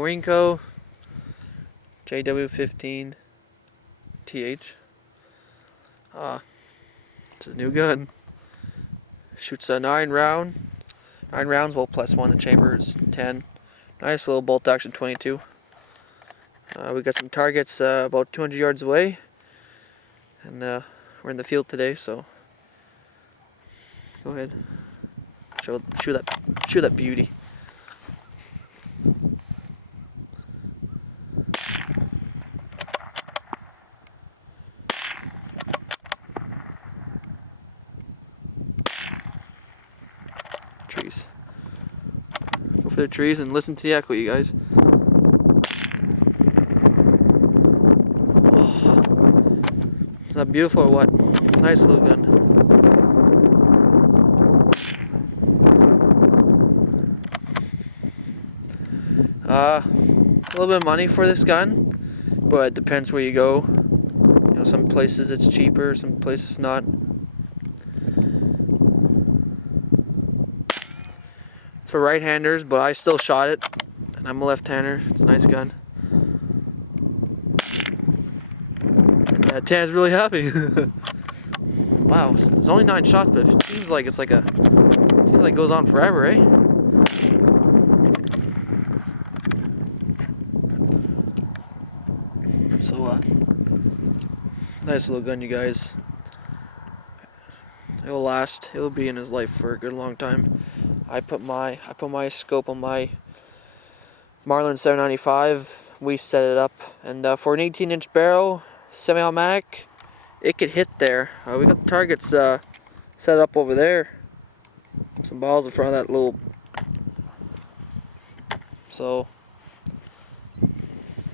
Norinco JW 15 TH. It's his new gun. Shoots a 9 rounds, well plus 1. The chamber is 10. Nice little bolt action 22. We got some targets about 200 yards away, and we're in the field today, so go ahead, show that beauty. Trees. Go for the trees and listen to the echo, you guys. Oh, is that beautiful or what? Nice little gun. A little bit of money for this gun, but it depends where you go. You know, some places it's cheaper, some places not. For right-handers, but I still shot it, and I'm a left-hander. It's a nice gun. Yeah, Tan's really happy. Wow, it's only 9 shots, but it seems like it goes on forever, eh? So, nice little gun, you guys. It'll last. It'll be in his life for a good long time. I put my scope on my Marlin 795. We set it up, and for an 18-inch barrel, semi-automatic, it could hit there. We got the targets set up over there. Some balls in front of that little. So,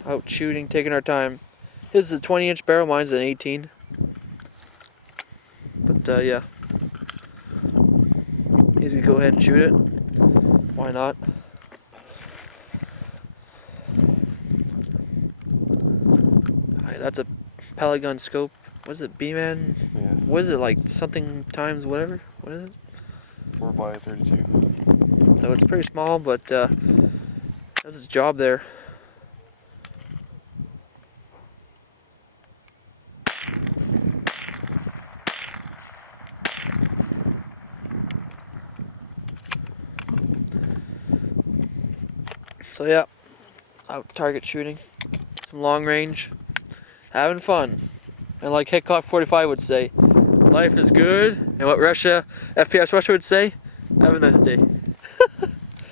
out shooting, taking our time. His is a 20-inch barrel, mine's an 18. But yeah. Easy to go ahead and shoot it. Why not? Alright, that's a pellet gun scope. What is it, B-man? Yeah. What is it, like something times whatever? What is it? 4x32. So it's pretty small, but that's its job there. So yeah, out target shooting, some long range, having fun. And like Hitchcock 45 would say, life is good. And what FPS Russia would say, have a nice day.